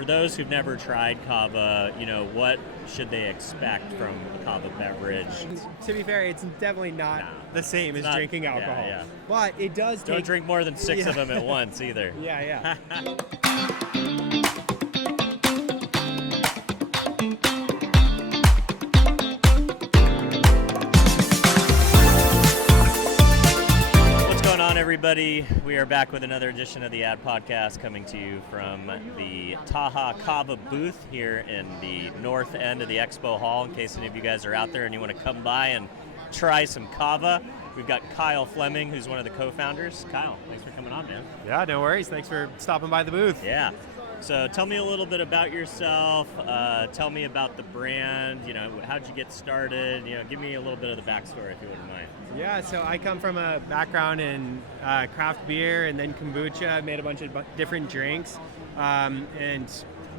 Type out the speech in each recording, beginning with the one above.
For those who've never tried kava, what should they expect from a kava beverage? To be fair, it's definitely not the same as drinking alcohol. Yeah. But it does Don't drink more than 6 of them at once either. Yeah. Everybody, we are back with another edition of the Ad Podcast, coming to you from the Taha Kava booth here in the north end of the expo hall. In case any of you guys are out there and you want to come by and try some kava, we've got Kyle Fleming, who's one of the co-founders. Kyle, thanks for coming on, man. Yeah, no worries. Thanks for stopping by the booth. Yeah. So tell me a little bit about yourself. Tell me about the brand. How'd you get started? Give me a little bit of the backstory if you wouldn't mind. Yeah, so I come from a background in craft beer and then kombucha. I made a bunch of different drinks. And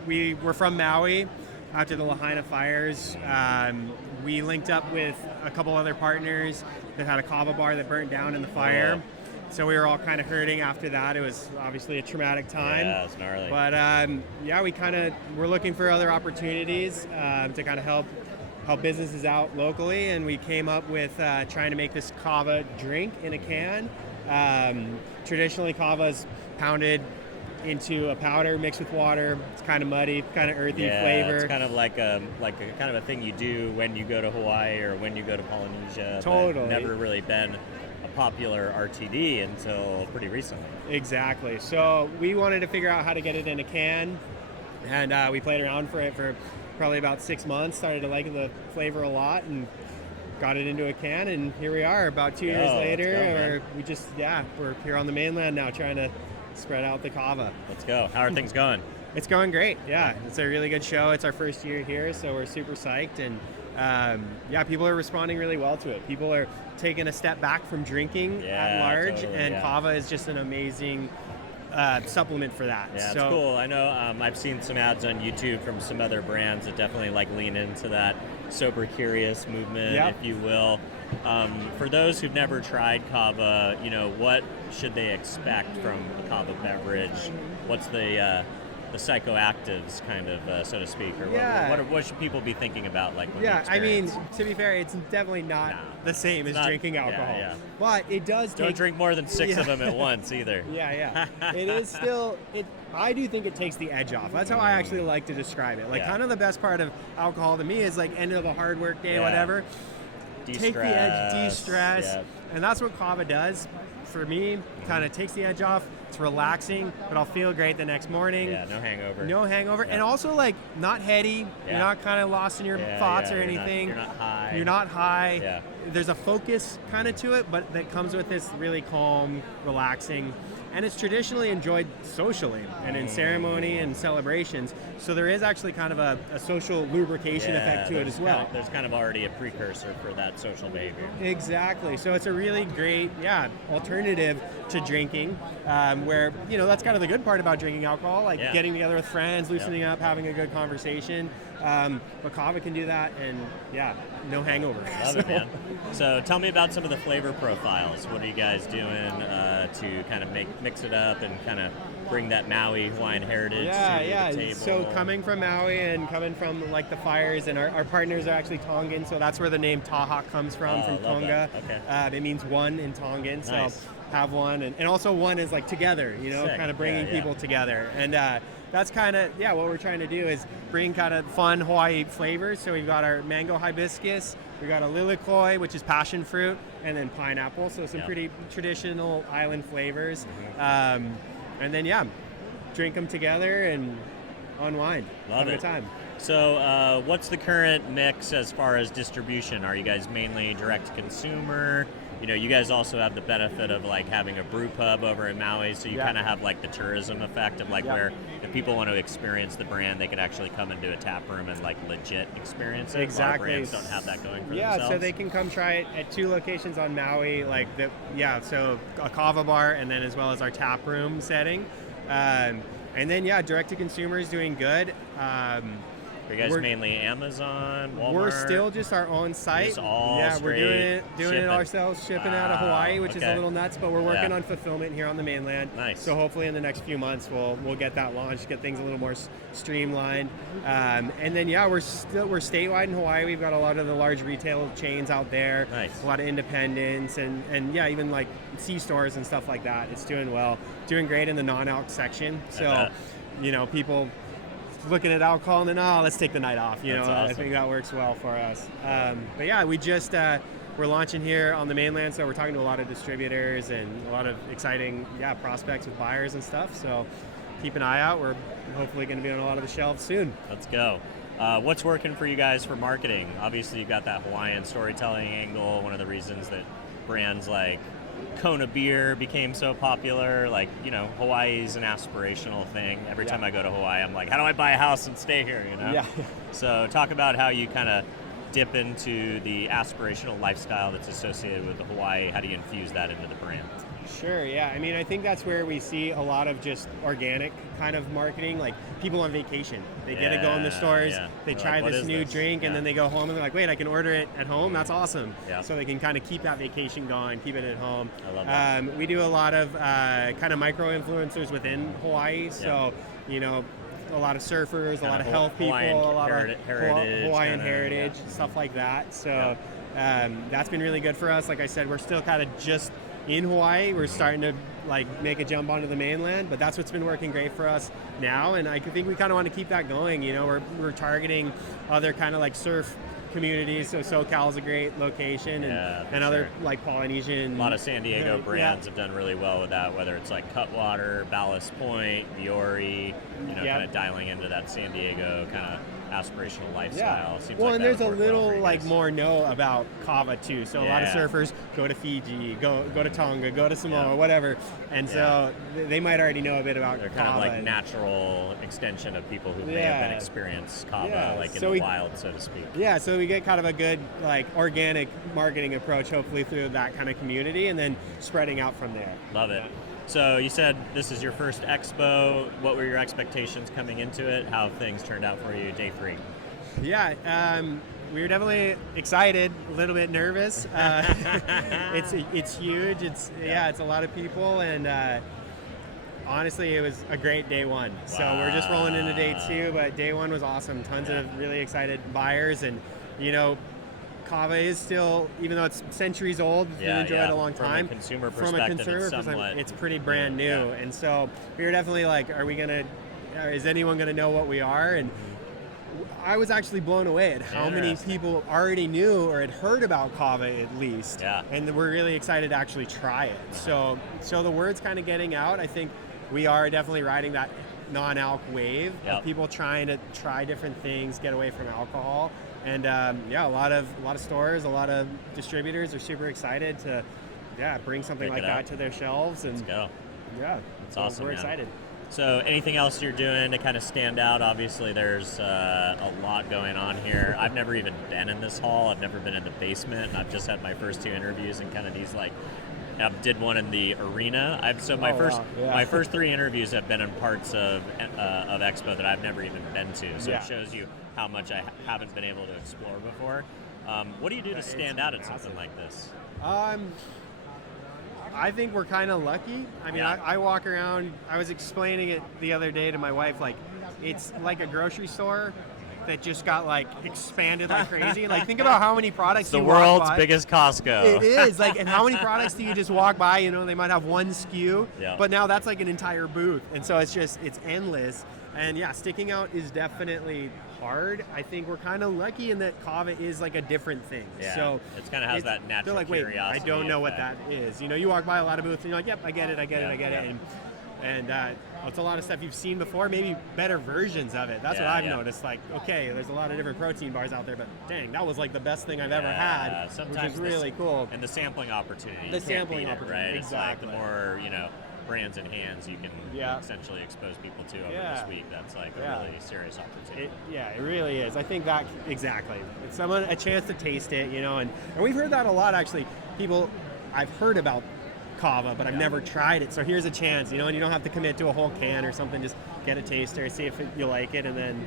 we were from Maui after the Lahaina fires. We linked up with a couple other partners that had a kava bar that burnt down in the fire. Oh. So we were all kind of hurting after that. It was obviously a traumatic time. Yeah, it's gnarly. But we're looking for other opportunities to kind of help businesses out locally, and we came up with trying to make this kava drink in a can. Traditionally, kava is pounded into a powder mixed with water. It's kind of muddy, kind of earthy flavor. It's kind of like a kind of a thing you do when you go to Hawaii or when you go to Polynesia. Totally. But never really been a popular RTD until pretty recently. Exactly. So we wanted to figure out how to get it in a can, and we played around for it for probably about 6 months. Started to like the flavor a lot and got it into a can, and here we are about 2 years later. We're here on the mainland now trying to spread out the kava. Let's go. How are things going? It's going great. Yeah, it's a really good show. It's our first year here, so we're super psyched, and people are responding really well to it. People are taking a step back from drinking at large, totally, kava is just an amazing supplement for that. Yeah, it's cool. I know I've seen some ads on YouTube from some other brands that definitely lean into that sober curious movement, if you will. For those who've never tried kava, what should they expect from a kava beverage? What's the psychoactives, kind of, so to speak, or what should people be thinking about? To be fair, it's definitely not the same as drinking alcohol. But it does Don't drink more than 6 of them at once either. It is still, I do think it takes the edge off. That's how I actually like to describe it. Kind of the best part of alcohol to me is end of a hard work day, whatever. De-stress. Take the edge, de-stress. And that's what kava does for me. Kind of takes the edge off. It's relaxing, but I'll feel great the next morning. Yeah, no hangover. And also not heady. You're not kind of lost in your thoughts or anything. You're not high. You're not high. Yeah. There's a focus kind of to it, but that comes with this really calm, relaxing. And it's traditionally enjoyed socially and in ceremony and celebrations. So there is actually kind of a social lubrication effect to it as well. There's kind of already a precursor for that social behavior. Exactly. So it's a really great, alternative to drinking, where, that's kind of the good part about drinking alcohol, getting together with friends, loosening up, having a good conversation. But kava can do that, and no hangover. Love it, man. So tell me about some of the flavor profiles. What are you guys doing to kind of mix it up and kind of bring that Maui Hawaiian heritage to the table? So coming from Maui and coming from the fires, and our partners are actually Tongan, so that's where the name Taha comes from Tonga. Okay. It means one in Tongan, so nice. have one, and also one is together, Sick. kind of bringing people together. And that's kind of, what we're trying to do is bring kind of fun Hawaii flavors. So we've got our mango hibiscus, we've got a lilikoi, which is passion fruit, and then pineapple. So some pretty traditional island flavors. And then, drink them together and unwind. Love it. Have a good time. So what's the current mix as far as distribution? Are you guys mainly direct to consumer? You guys also have the benefit of having a brew pub over in Maui, so you kind of have the tourism effect of where if people want to experience the brand, they could actually come into a tap room and legit experience it. Exactly. A lot of brands don't have that going for themselves. So they can come try it at 2 locations on Maui, so a kava bar and then as well as our tap room setting. And then direct to consumer is doing good. Are you guys mainly Amazon, Walmart? We're still just our own site. Just all we're doing it ourselves, shipping out of Hawaii, which is a little nuts, but we're working on fulfillment here on the mainland. Nice. So hopefully in the next few months we'll get that launched, get things a little more streamlined. And then we're statewide in Hawaii. We've got a lot of the large retail chains out there. Nice. A lot of independents and even like C-stores and stuff like that. It's doing well. Doing great in the non-alc section. So, people looking at alcohol and then, let's take the night off. Awesome. I think that works well for us. But yeah, we just we're launching here on the mainland, so we're talking to a lot of distributors and a lot of exciting prospects with buyers and stuff. So keep an eye out. We're hopefully going to be on a lot of the shelves soon. Let's go. What's working for you guys for marketing? Obviously, you've got that Hawaiian storytelling angle. One of the reasons that brands like Kona beer became so popular. Like, Hawaii's an aspirational thing. Every time I go to Hawaii, I'm like, how do I buy a house and stay here, Yeah. So talk about how you kind of dip into the aspirational lifestyle that's associated with Hawaii. How do you infuse that into the brand? Sure, yeah. I mean, I think that's where we see a lot of just organic kind of marketing, like people on vacation. They get to go in the stores, they try this new drink, and then they go home and they're like, wait, I can order it at home? That's awesome. Yeah. So they can kind of keep that vacation going, keep it at home. I love that. We do a lot of kind of micro-influencers within Hawaii, so, a lot of surfers, a lot of health people, a lot of Hawaiian heritage, stuff like that. So that's been really good for us. Like I said, we're still kind of just in Hawaii. We're starting to make a jump onto the mainland, but that's what's been working great for us now, and I think we kind of want to keep that going. We're targeting other kind of like surf communities, so SoCal is a great location, and other like Polynesian. A lot of San Diego brands have done really well with that, whether it's like Cutwater, Ballast Point, Viore, kind of dialing into that San Diego kind of aspirational lifestyle. Seems well, like and there's a little well more know about Kava too. So a lot of surfers go to Fiji, go to Tonga, go to Samoa, whatever, and so they might already know a bit about They're Kava. kind of like natural extension of people who may have been experienced Kava, like in the wild, so to speak. Yeah, so we get kind of a good like organic marketing approach, hopefully through that kind of community, and then spreading out from there. Love it. So you said this is your first expo. What were your expectations coming into it? How have things turned out for you day 3? Yeah, we were definitely excited, a little bit nervous. It's huge. It's a lot of people, and honestly, it was a great day 1. Wow. So we're just rolling into day 2, but day 1 was awesome. Tons of really excited buyers, and Kava is still, even though it's centuries old, it's been enjoyed a long time. From a consumer perspective, it's pretty brand new. And so we were definitely like, is anyone going to know what we are? And I was actually blown away at how many people already knew or had heard about Kava at least. Yeah. And we're really excited to actually try it. So the word's kind of getting out. I think we are definitely riding that non-alc wave of people trying to try different things, get away from alcohol. And a lot of stores, a lot of distributors are super excited to bring something like that to their shelves. And let's go. Yeah, it's awesome. We're excited. So anything else you're doing to kind of stand out? Obviously there's a lot going on here. I've never even been in this hall. I've never been in the basement. I've just had my first 2 interviews and kind of these I did one in the arena. My first 3 interviews have been in parts of Expo that I've never even been to. So it shows you how much I haven't been able to explore before. What do you do to stand out at something like this? I think we're kind of lucky. I mean, I walk around. I was explaining it the other day to my wife. Like, it's like a grocery store that just got expanded like crazy. Think about how many products you walk by. The world's biggest Costco. It is. And how many products do you just walk by? They might have one SKU, but now that's like an entire booth. And so it's endless. And sticking out is definitely hard. I think we're kind of lucky in that Kava is like a different thing. Yeah. So it kind of has that natural curiosity. Wait, I don't know what that is. You walk by a lot of booths and you're like, yep, I get it. And it's a lot of stuff you've seen before, maybe better versions of it. That's what I've noticed. Okay, there's a lot of different protein bars out there, but dang, that was the best thing I've ever had, sometimes which is really cool. And the sampling opportunity. Right? Exactly. It's the more, brands in hands you can essentially expose people to over this week. That's a really serious opportunity. It really is. I think that, exactly. It's a chance to taste it, and we've heard that a lot, actually. I've heard about Kava, but I've never tried it. So here's a chance, and you don't have to commit to a whole can or something. Just get a taster, see if you like it, and then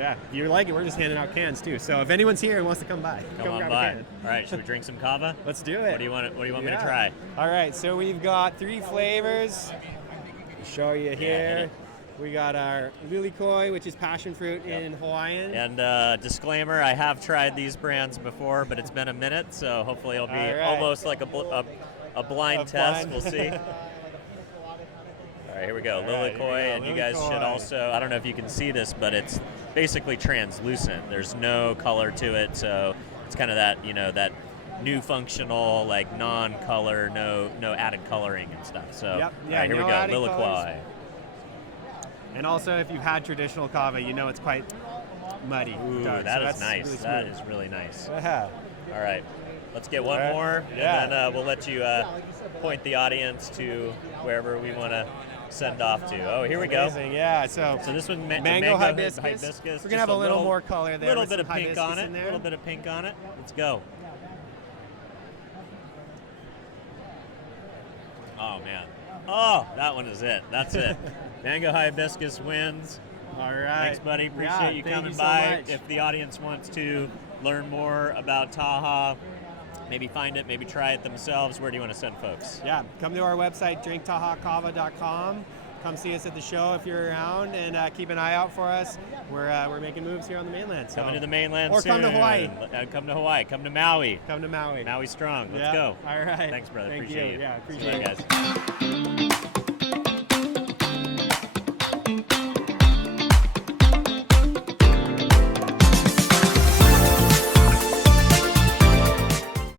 Yeah, if you like it, we're just handing out cans too. So if anyone's here and wants to come by, come on grab by. a can. All right, should we drink some kava? Let's do it. What do you want me to try? All right, so we've got 3 flavors. I'll show you here. We got our lilikoi, which is passion fruit in Hawaiian. And disclaimer, I have tried these brands before, but it's been a minute, so hopefully it'll be almost like a blind test. We'll see. All right, here we go. Lilikoi, and you guys should also, I don't know if you can see this, but it's basically translucent. There's no color to it, so it's kind of that, that new functional, like non-color, no added coloring and stuff. So all right, here we go, lilikoi. And also, if you've had traditional kava, you know it's quite muddy. Ooh, that is nice. Really that is really nice. All right, let's get one more, and then we'll let you point the audience to wherever we want to send off to. Oh, here we go. Yeah, so this one, mango hibiscus. We're gonna have a little more color there. A little bit of pink on it. A little bit of pink on it. Let's go. Oh man. Oh, that one is it. That's it. Mango hibiscus wins. All right. Thanks, buddy. Appreciate you coming by. If the audience wants to learn more about Taha, maybe find it, maybe try it themselves, where do you want to send folks? Yeah, come to our website, drinktahakava.com. Come see us at the show if you're around, and keep an eye out for us. We're making moves here on the mainland. So. Coming to the mainland or soon. Come to Hawaii. Come to Hawaii. Come to Maui. Come to Maui. Maui strong. Let's go. All right. Thanks, brother. Thank appreciate you. you. Yeah, appreciate it. Guys.